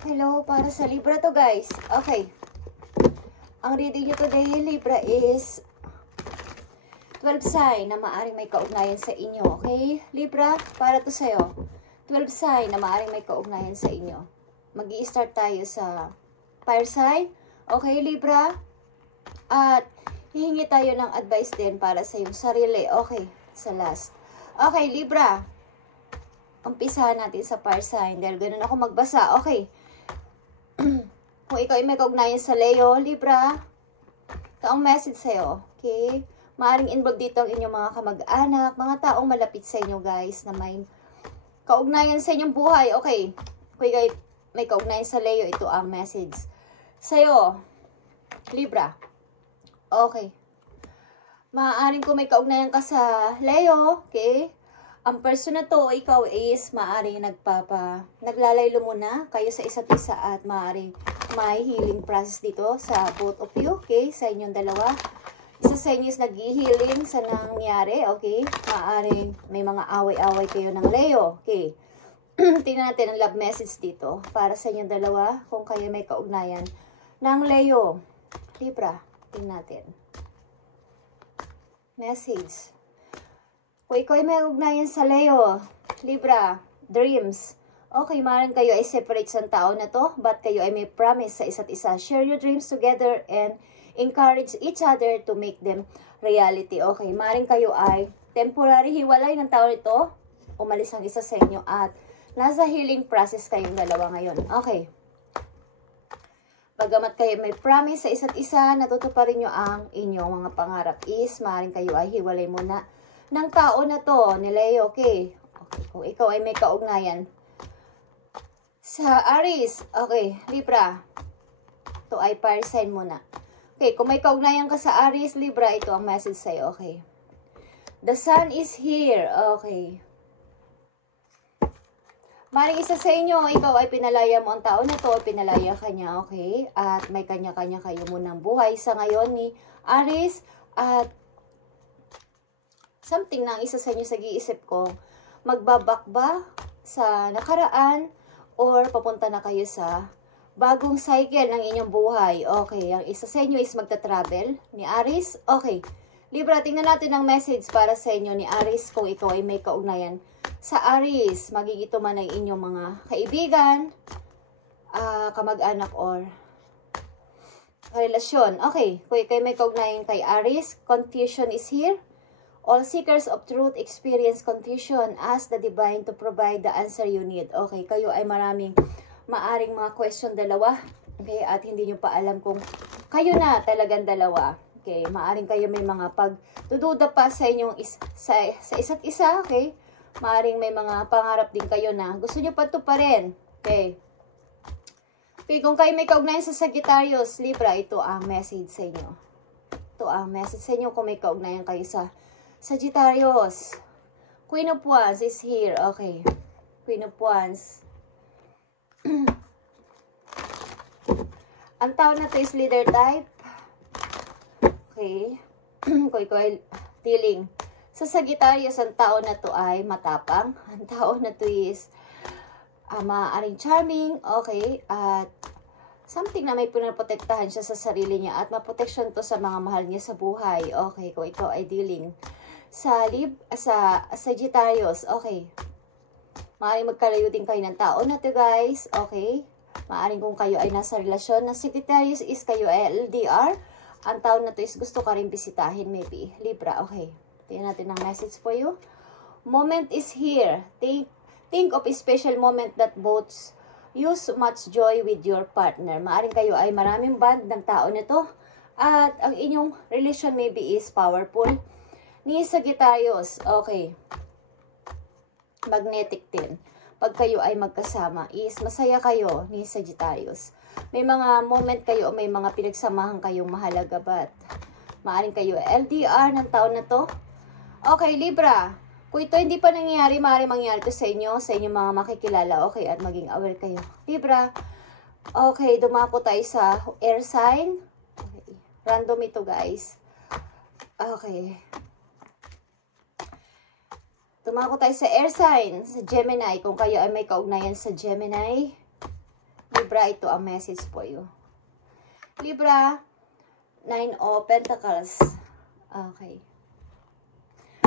Hello, para sa Libra to guys. Okay. Ang reading nyo today, Libra, is 12 sign na maaring may kaugnayan sa inyo. Okay? Libra, para to sa'yo. 12 sign na maaring may kaugnayan sa inyo. Mag-i-start tayo sa fire sign. Okay, Libra? At hihingi tayo ng advice din para sa iyong sarili. Okay, sa last. Okay, Libra. Umpisahan natin sa fire sign. Dahil ganun ako magbasa. Okay. Kung ikaw ay may kaugnayan sa Leo, Libra, ito ang message sa'yo. Okay? Maaring involved dito ang inyong mga kamag-anak, mga taong malapit sa inyo, guys, na may kaugnayan sa inyong buhay. Okay. Kung ikaw ay may kaugnayan sa Leo, ito ang message sa'yo, Libra. Okay. Maaaring kung may kaugnayan ka sa Leo, okay? Ang person na to, ikaw is maaaring naglalaylo muna kayo sa isa't isa at maaaring may healing process dito sa both of you, okay? Sa inyong dalawa. Isa sa inyo is nag-healing sa nangyari, okay? Maaaring may mga away-away kayo ng Leo, okay? Tingnan natin ang love message dito para sa inyong dalawa kung kayo may kaugnayan ng Leo. Libra, tingnan natin. Message. Kung ikaw ay may ugnayan sa Leo, Libra, dreams. Okay, maaaring kayo ay separate sa tao na to, but kayo ay may promise sa isa't isa. Share your dreams together and encourage each other to make them reality. Okay, maaaring kayo ay temporary hiwalay ng tao nito, umalis ang isa sa inyo at nasa healing process kayong dalawa ngayon. Okay. Bagamat kayo may promise sa isa't isa, natutuparin nyo ang inyong mga pangarap is, maaaring kayo ay hiwalay muna ng tao na to, ni Leo, okay? Okay, kung ikaw ay may kaugnayan sa Aries, okay, Libra, ito ay fire sign muna. Okay, kung may kaugnayan ka sa Aries, Libra, ito ang message sa'yo, okay? The sun is here, okay. Maring isa sa inyo, ikaw ay pinalaya mo ang tao na to, pinalaya ka niya, okay? At may kanya-kanya kayo munang buhay sa ngayon ni Aries, at something na isa sa inyo sa giisip ko, magbabak ba sa nakaraan or papunta na kayo sa bagong cycle ng inyong buhay. Okay, ang isa sa inyo is magta-travel ni Aries. Okay, Libra, tingnan natin ang message para sa inyo ni Aries kung ikaw ay may kaugnayan sa Aries. Magigito man ang inyong mga kaibigan, kamag-anak or relasyon. Okay, kung ikaw ay may kaugnayan kay Aries, confusion is here. All seekers of truth experience confusion. Ask the divine to provide the answer you need. Okay, kayo ay maraming maaring mga question dalawa. Okay, at hindi nyo pa alam kung kayo na talagang dalawa. Okay, maaring kayo may mga pagdududa pa sa inyong sa isa't isa. Okay, maaring may mga pangarap din kayo na gusto nyo patuparin. Okay. Okay, kung kayo may kaugnayan sa Sagittarius, Libra, ito ang message sa inyo. Ito ang message sa inyo kung may kaugnayan kayo sa Sagittarius. Queen of Wands is here. Okay. Queen of Wands. Ang tao na to is leader type. Okay. Kung ikaw ay dealing sa Sagittarius, ang tao na to ay matapang. Ang tao na to is maaaring charming. Okay. At something na may pinaprotektahan siya sa sarili niya at maproteksyon to sa mga mahal niya sa buhay. Okay. Kung ikaw ay dealing sa Sagittarius, okay. Maaaring magkalayo din kayo ng tao na to, guys. Okay. Maaaring kung kayo ay nasa relasyon ng Sagittarius is kayo ay LDR. Ang tao na to is gusto ka rin bisitahin, maybe. Libra, okay. Tingnan natin ang message for you. Moment is here. Think of a special moment that both use much joy with your partner. Maaaring kayo ay maraming bond ng tao na to. At ang inyong relation maybe is powerful. Ni Sagittarius, okay. Magnetic din. Pag kayo ay magkasama, is masaya kayo ni Sagittarius. May mga moment kayo o may mga pinagsamahan kayong mahalaga, but maaaring kayo LDR ng taon na to. Okay, Libra. Kung ito hindi pa nangyayari, maaaring mangyari to sa inyong mga makikilala. Okay, at maging aware kayo. Libra. Okay, dumako tayo sa air sign. Okay. Random ito, guys. Okay. Tumako tayo sa air sign, sa Gemini. Kung kayo ay may kaugnayan sa Gemini, Libra, ito ang message for you. Libra, 9 of Pentacles. Okay.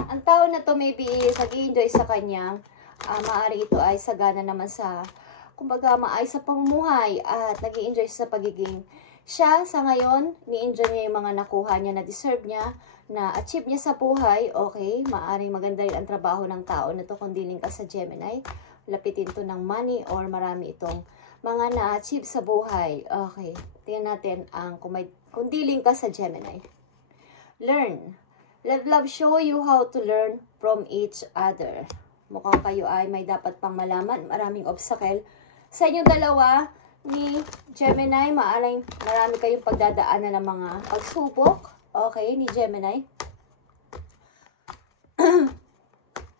Ang tao na to maybe is nag-i-enjoy sa kanya. Maaari ito ay sagana naman sa, kumbaga, maayos sa pamumuhay at nag-i-enjoy sa pagiging siya sa ngayon. Ni-enjoy niya yung mga nakuha niya na deserve niya, na achieve niya sa buhay. Okay, maaaring maganda rin ang trabaho ng tao na to kung dealing ka sa Gemini. Lapitin to ng money or marami itong mga na-achieve sa buhay. Okay, tingnan natin ang kung dealing ka sa Gemini. Learn. Let love show you how to learn from each other. Mukhang kayo ay may dapat pang malaman. Maraming obstacle sa inyong dalawa ni Gemini. Maaaring marami kayong pagdadaanan ng mga pagsubok. Okay, ni Gemini.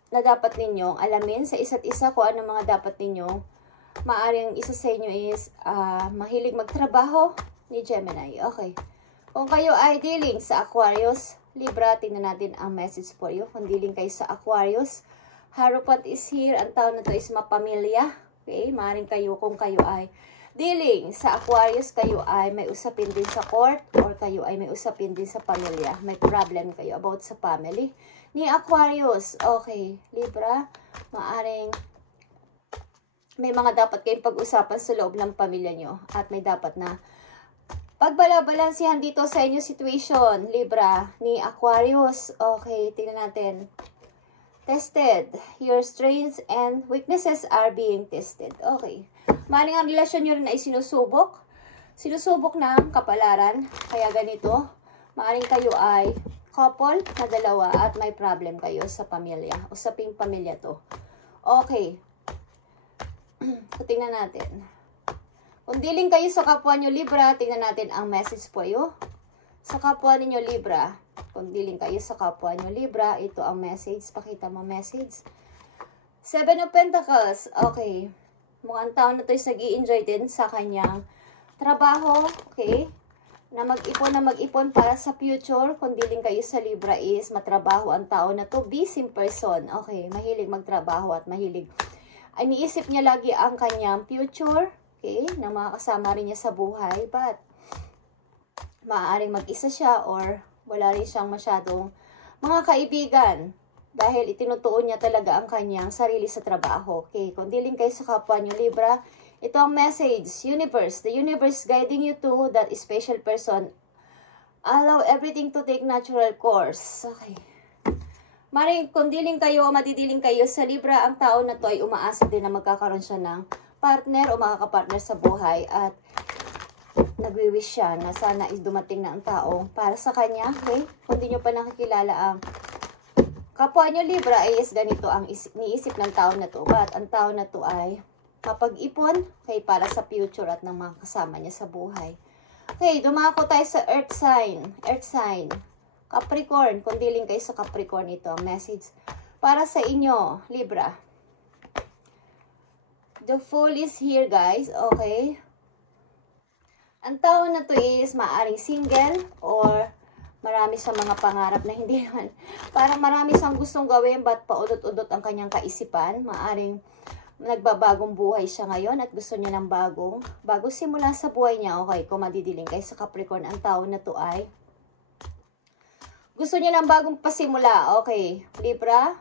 Na dapat ninyong alamin sa isa't isa kung ano mga dapat ninyong. Maaaring isa sa inyo is mahilig magtrabaho ni Gemini. Okay. Kung kayo ay dealing sa Aquarius, Libra, tingnan natin ang message for you. Kung dealing kayo sa Aquarius, Hierophant is here. Ang taon na to is mapamilya. Okay, maaaring kayo, kung kayo ay dealing sa Aquarius, kayo ay may usapin din sa court or kayo ay may usapin din sa pamilya. May problem kayo about sa family ni Aquarius. Okay, Libra, maaaring may mga dapat kayong pag-usapan sa loob ng pamilya nyo at may dapat na pagbalabalansihan dito sa inyo situation, Libra, ni Aquarius. Okay, tingnan natin. Tested. Your strengths and weaknesses are being tested. Okay. Maaaring ang relasyon nyo rin ay sinusubok. Sinusubok ng kapalaran. Kaya ganito. Maaaring kayo ay couple na dalawa at may problem kayo sa pamilya. Usaping pamilya to. Okay. Tingnan natin. Kung dealing kayo sa kapwa nyo Libra, tingnan natin ang message po you. Sa kapwa ninyo Libra, kung dealing kayo sa kapwa nyo Libra, ito ang message. Pakita mo message. 7 of Pentacles. Okay. Mukhang taon na to is nag-i-enjoy din sa kanyang trabaho. Okay. Na mag-ipon para sa future. Kung dealing kayo sa Libra is matrabaho ang tao na to. Busy person. Okay. Mahilig magtrabaho at mahilig. Ay, niisip niya lagi ang kanyang future. Okay, na makakasama rin niya sa buhay, but maaaring mag-isa siya or wala rin siyang masyadong mga kaibigan dahil itinutuon niya talaga ang kanyang sarili sa trabaho. Okay, kung dealing kayo sa kapwa niyo Libra, ito ang message, universe. The universe guiding you to that special person. Allow everything to take natural course. Okay. Maring kung dealing kayo o madidiling kayo sa Libra, ang tao na to ay umaasa din na magkakaroon siya ng partner o makakapartner sa buhay at nagwi-wish siya na sana is dumating na ang tao para sa kanya. Okay? Kung di nyo pa nakikilala ang kapwa nyo Libra, ay is ganito ang niisip ng tao na to. But ang tao na to ay kapag-ipon okay, para sa future at ng mga kasama niya sa buhay. Okay, dumako tayo sa Earth sign. Earth sign. Capricorn. Kung dealing kayo sa Capricorn, ito ang message para sa inyo, Libra. The Fool is here, guys. Okay. Ang tao na to is maaring single or marami sa mga pangarap na hindi naman. Parang marami siyang gustong gawin but paudot-udot ang kanyang kaisipan. Maaring nagbabagong buhay siya ngayon at gusto niya ng bagong simula sa buhay niya. Okay, kung madidiling kayo sa Capricorn, ang tao na to ay gusto niya ng bagong pasimula. Okay, Libra,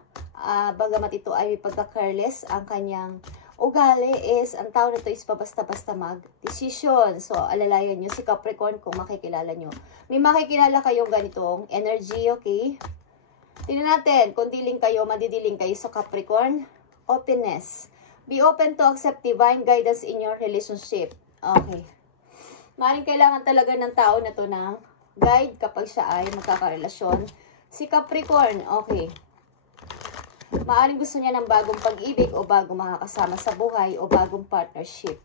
bagamat ito ay pagka-careless, ang kanyang ugali is, ang tao na to is pabasta-basta mag-decision. So, alalayan nyo si Capricorn kung makikilala nyo. May makikilala kayong ganitong energy, okay? Tingnan natin, kung dealing kayo, madidiling kayo sa Capricorn. Openness. Be open to accept divine guidance in your relationship. Okay. Maaaring kailangan talaga ng tao na to ng guide kapag siya ay magkakarelasyon. Si Capricorn, okay. Maaaring gusto niya ng bagong pag-ibig o bagong makakasama sa buhay o bagong partnership.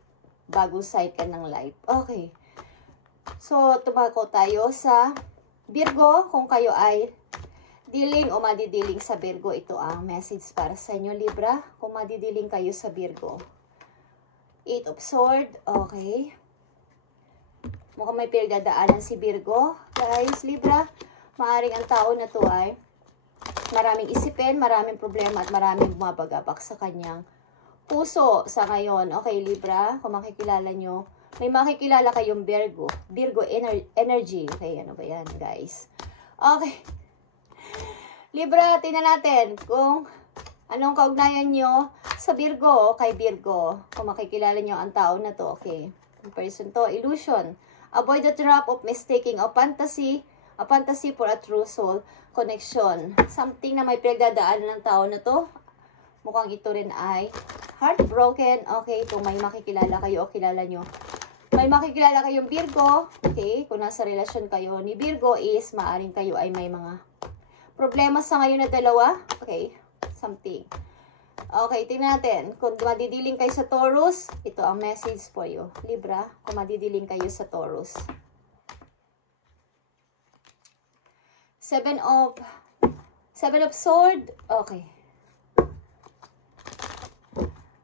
Bagong cycle ng life. Okay. So, tumako tayo sa Virgo. Kung kayo ay dealing o madidiling sa Virgo, ito ang message para sa inyo, Libra. Kung madidiling kayo sa Virgo. 8 of Swords. Okay. Mukhang may pinagdadaanan si Virgo. Guys, Libra, maaaring ang tao na to ay maraming isipin, maraming problema at maraming bumabagabak sa kanyang puso sa ngayon. Okay, Libra, kung makikilala nyo, may makikilala kayong Virgo. Virgo energy. Okay, ano ba yan, guys? Okay. Libra, tingnan natin kung anong kaugnayan nyo sa Virgo, kay Virgo. Kung makikilala nyo ang tao na to, okay. Yung person to, illusion. Avoid the trap of mistaking a fantasy for a true soul connection. Something na may pinagdadaanan ng tao na to. Mukhang ito rin ay heartbroken. Okay, kung may makikilala kayo o kilala nyo. May makikilala kayong Virgo. Okay, kung nasa relasyon kayo ni Virgo is maaring kayo ay may mga problema sa ngayon na dalawa. Okay, something. Okay, tingnan natin. Kung madidiling kayo sa Taurus, ito ang message for you. Libra, kung madidiling kayo sa Taurus. Seven of Sword. Okay.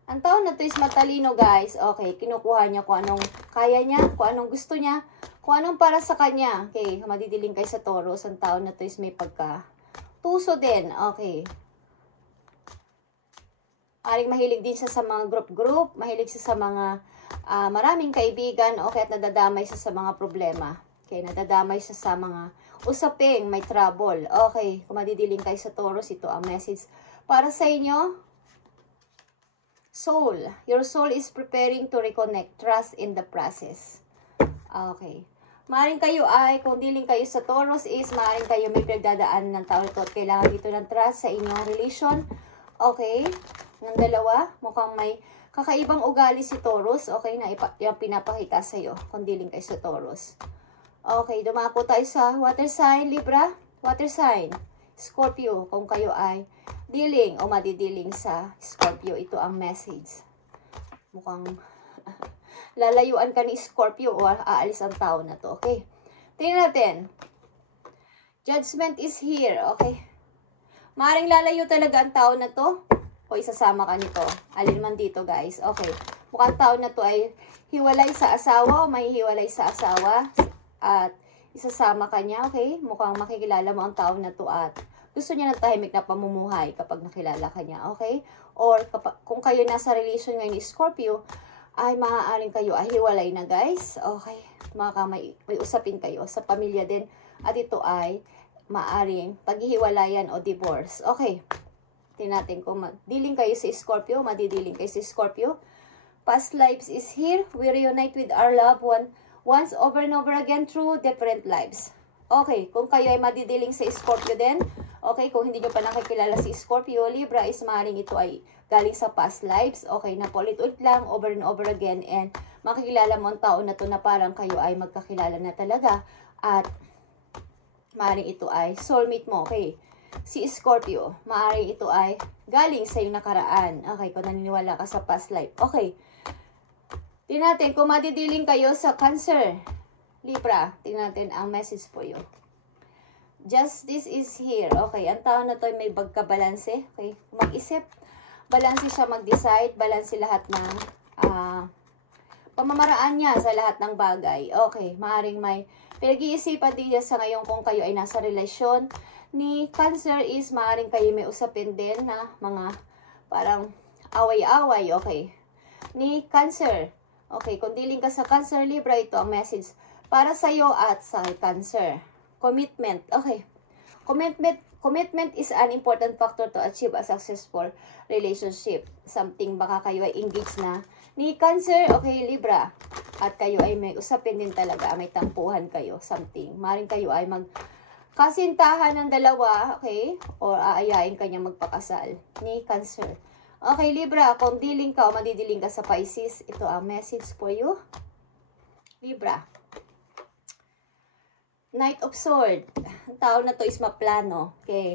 Ang tao na to is matalino, guys. Okay, kinukuha niya kung anong kaya niya, kung anong gusto niya, kung anong para sa kanya. Okay, madidiling kayo sa Taurus. Ang tao na to is may pagka-tuso din. Okay. Aring mahilig din siya sa mga group. Mahilig siya sa mga maraming kaibigan. Okay, at nadadamay siya sa mga problema. Okay, nadadamay siya sa mga usaping may trouble. Okay, kung madidiling kayo sa Taurus, ito ang message para sa inyo. Soul. Your soul is preparing to reconnect. Trust in the process. Okay. Maaring kayo ay, kung diling kayo sa Taurus is, maaring kayo may pinagdadaan ng tao ito at kailangan dito ng trust sa inyong relation. Okay. Ng dalawa, mukhang may kakaibang ugali si Taurus. Okay, na yung pinapakita sa'yo kung diling kayo sa Taurus. Okay, dumako tayo sa water sign, Libra. Water sign. Scorpio, kung kayo ay dealing o madidiling sa Scorpio, ito ang message. Mukhang lalayuan ka ni Scorpio o aalis ang tao na to. Okay. Tingnan natin. Judgment is here. Okay. Maring lalayo talaga ang tao na to o isasama ka nito. Alin man dito, guys. Okay. Mukhang tao na to ay hiwalay sa asawa o may hiwalay sa asawa at isasama ka niya. Okay. Mukhang makikilala mo ang tao na to at gusto niya ng tahimik na pamumuhay kapag nakilala ka niya, okay? Or kung kayo nasa relation ngayon ni Scorpio, ay maaaring kayo ay hiwalay na, guys. Okay? May usapin kayo sa pamilya din. At ito ay maaaring paghihiwalayan o divorce. Okay. Tingnan natin kung madidiling kayo sa Scorpio, madidiling kayo sa Scorpio. Past lives is here. We reunite with our loved one once over and over again through different lives. Okay, kung kayo ay madidiling sa Scorpio din, okay, kung hindi nyo pa nakikilala si Scorpio, Libra is maaaring ito ay galing sa past lives. Okay, na paulit-ulit lang, over and over again. And makikilala mo ang tao na to na parang kayo ay magkakilala na talaga. At maaaring ito ay soulmate mo. Okay, si Scorpio, maaaring ito ay galing sa iyong nakaraan. Okay, kung naniniwala ka sa past life. Okay, tingnan natin kung madidiling kayo sa Cancer. Libra, tingnan natin ang message po yun. Justice is here. Okay, ang tao na to ay may pagkabalanse. Okay, mag-isip. Balanse siya mag-decide. Balanse lahat ng pamamaraan niya sa lahat ng bagay. Okay, maaaring may pinag-iisipan din niya sa ngayon kung kayo ay nasa relasyon ni Cancer is maaaring kayo may usapin din na mga parang away-away. Okay, ni Cancer. Okay, kung dealing ka sa Cancer, Libra, ito ang message para sa'yo at sa Cancer. Commitment. Okay. Commitment is an important factor to achieve a successful relationship. Something baka kayo ay engaged na ni Cancer. Okay, Libra. At kayo ay may usapin din talaga. May tampuhan kayo. Something. Maring kayo ay magkasintahan ng dalawa. Okay. O aayain kanya magpakasal ni Cancer. Okay, Libra. Kung diling ka o madidiling ka sa Pisces, ito ang message for you. Libra. Knight of Swords. Ang tao na to is maplano. Okay.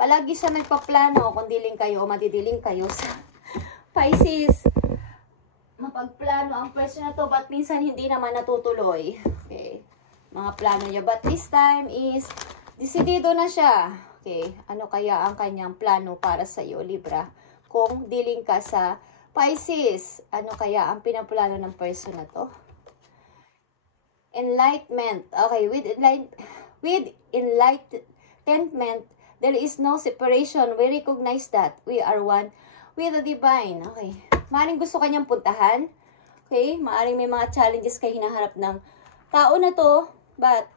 Palagi siya nagpaplano kung diling kayo o madidiling kayo sa Pisces. Mapagplano ang person na to but minsan hindi naman natutuloy. Okay. Mga plano niya. But this time is desidido na siya. Okay. Ano kaya ang kanyang plano para sa iyo, Libra? Kung diling ka sa Pisces, ano kaya ang pinaplano ng person na to? Enlightenment. Okay, with enlightenment, there is no separation. We recognize that we are one with the divine. Okay. Maaaring gusto kanyang puntahan. Okay? Maaaring may mga challenges kayo hinaharap ng tao na to. But,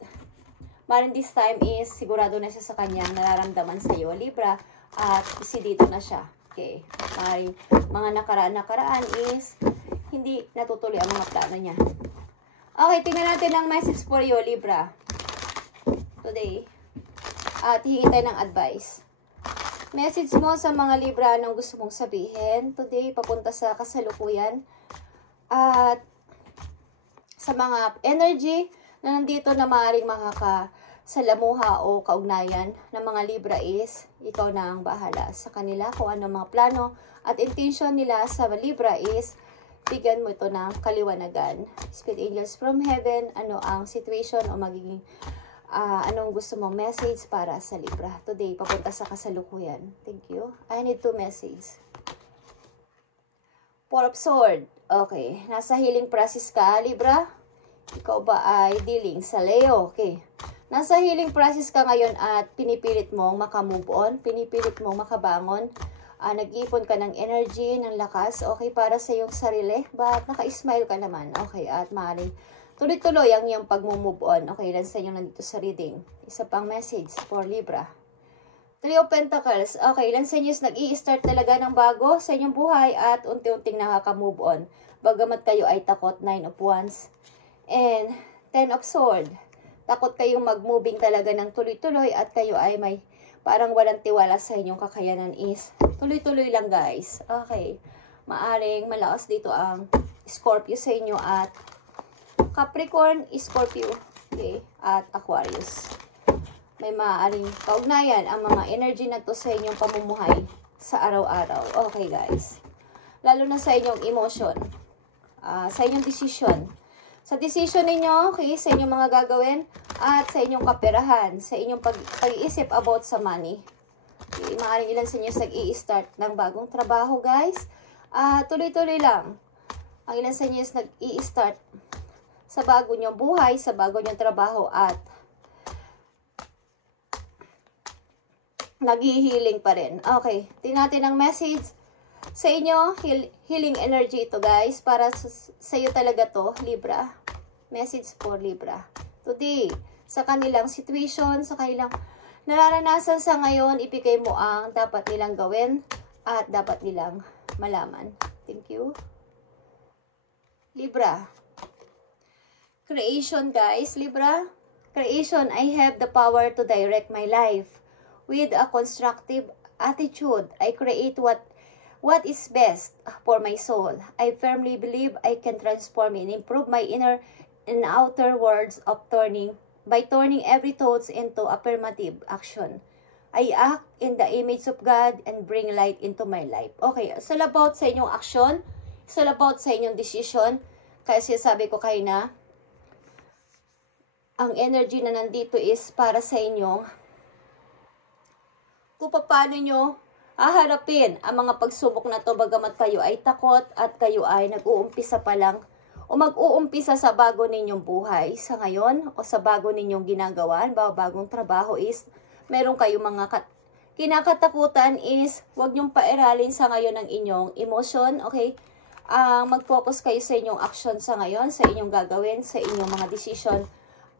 maaaring this time is sigurado na siya sa kanyang nararamdaman sa iyo, Libra. At dito na siya. Okay? Maaaring mga nakaraan is hindi natutuloy ang mga plano niya. Okay, tingnan natin ang message for you, Libra. Today. At hihingi tayo ng advice. Message mo sa mga Libra anong gusto mong sabihin. Today, papunta sa kasalukuyan. At sa mga energy na nandito na maaaring makakasalamuha o kaugnayan ng mga Libra is, ikaw na ang bahala sa kanila kung ano mga plano at intention nila sa Libra is, bigyan mo ito ng kaliwanagan. Spirit angels from heaven, ano ang situation o magiging anong gusto mong message para sa Libra. Today, papunta sa kasalukuyan. Thank you. I need to message. Four of Swords. Okay. Nasa healing process ka, Libra. Ikaw ba ay dealing sa Leo? Okay. Nasa healing process ka ngayon at pinipilit mong makamove on. Pinipilit mong makabangon. Nag-ipon ka ng energy, ng lakas. Okay, para sa iyong sarili. But naka-smile ka naman. Okay, at maaaring tuloy-tuloy ang iyong pag-move on. Okay, ilan sa inyo nandito sa reading. Isa pang message for Libra. Three of Pentacles. Okay, ilan sa inyo nag-i-start talaga ng bago sa inyong buhay at unti-unting nakaka-move on. Bagamat kayo ay takot, Nine of Wands. And Ten of Swords. Takot kayong mag-moving talaga ng tuloy-tuloy at kayo ay may parang walang tiwala sa inyong kakayanan is tuloy-tuloy lang, guys. Okay. Maaring malakas dito ang Scorpio sa inyo at Capricorn, Scorpio, okay, at Aquarius. May maaaring kaugnayan ang mga energy na to sa inyong pamumuhay sa araw-araw. Okay, guys. Lalo na sa inyong emotion, sa inyong decision. Sa decision ninyo, okay, sa inyong mga gagawin, at sa inyong kaperahan, sa inyong pag-iisip about sa money. Okay, maaaring ilan sa inyo nag-i-start ng bagong trabaho, guys. Tuloy-tuloy lang. Ang ilan sa inyo nag-i-start sa bago nyong buhay, sa bago nyong trabaho, at nag-i-healing pa rin. Okay, tingnan natin ang message sa inyo. Healing energy ito, guys. Para sa iyo talaga to, Libra. Message for Libra. Today, sa kanilang situation, sa kanilang nararanasan sa ngayon, ibigay mo ang dapat nilang gawin at dapat nilang malaman. Thank you. Libra. Creation, guys. Libra. Creation, I have the power to direct my life. With a constructive attitude, I create what is best for my soul. I firmly believe I can transform and improve my inner and outer worlds by turning every thoughts into affirmative action. I act in the image of God and bring light into my life. Okay, it's all about sa inyong action. It's all about sa inyong decision. Kasi sabi ko kayo na, ang energy na nandito is para sa inyong kung paano nyo haharapin ang mga pagsubok na to bagamat kayo ay takot at kayo ay nag-uumpisa pa lang o mag-uumpisa sa bago ninyong buhay sa ngayon o sa bago ninyong ginagawa, bagong trabaho is meron kayong mga kinakatakutan is huwag nyong pairalin sa ngayon ang inyong emotion, okay? Mag-focus kayo sa inyong action sa ngayon, sa inyong gagawin, sa inyong mga decision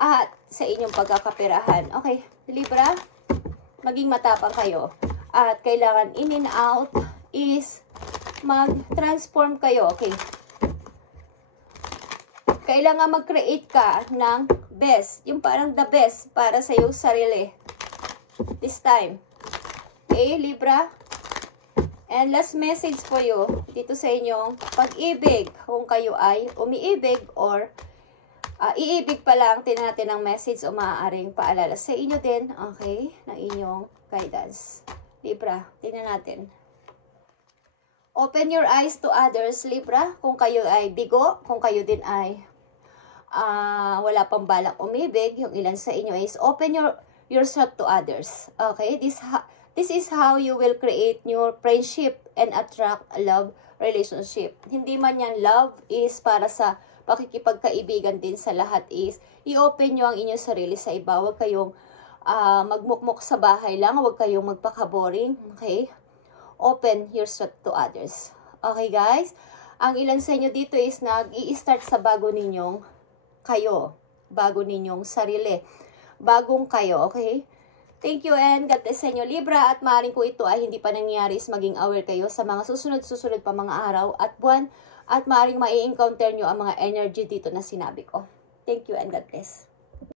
at sa inyong pagkakaperahan. Okay, Libra, maging matapang kayo. At kailangan in and out is mag-transform kayo, okay? Kailangan mag-create ka ng best. Yung parang the best para sa iyong sarili. This time. Okay, Libra? And last message for you, dito sa inyong pag-ibig. Kung kayo ay umiibig or iibig pa lang, tingnan natin ang message o maaaring paalala sa inyo din, okay, ng inyong guidance. Libra, tingnan natin. Open your eyes to others, Libra. Kung kayo ay bigo, kung kayo din ay wala pang balak umibig, yung ilan sa inyo is open yourself to others. Okay, this is how you will create new friendship and attract a love relationship. Hindi man yan love is para sa pakikipagkaibigan din sa lahat is i-open nyo ang inyong sarili sa iba. Huwag kayong magmukmuk sa bahay lang. Huwag kayong magpaka-boring. Okay? Open yourself to others. Okay guys? Ang ilan sa inyo dito is nag-i-start sa bago ninyong kayo. Bago ninyong sarili. Bagong kayo, okay? Thank you and God bless sa inyo Libra. At maaaring ko ito ay hindi pa nangyari is maging aware kayo sa mga susunod pa mga araw at buwan. At maaaring mai-encounter nyo ang mga energy dito na sinabi ko. Thank you and God bless.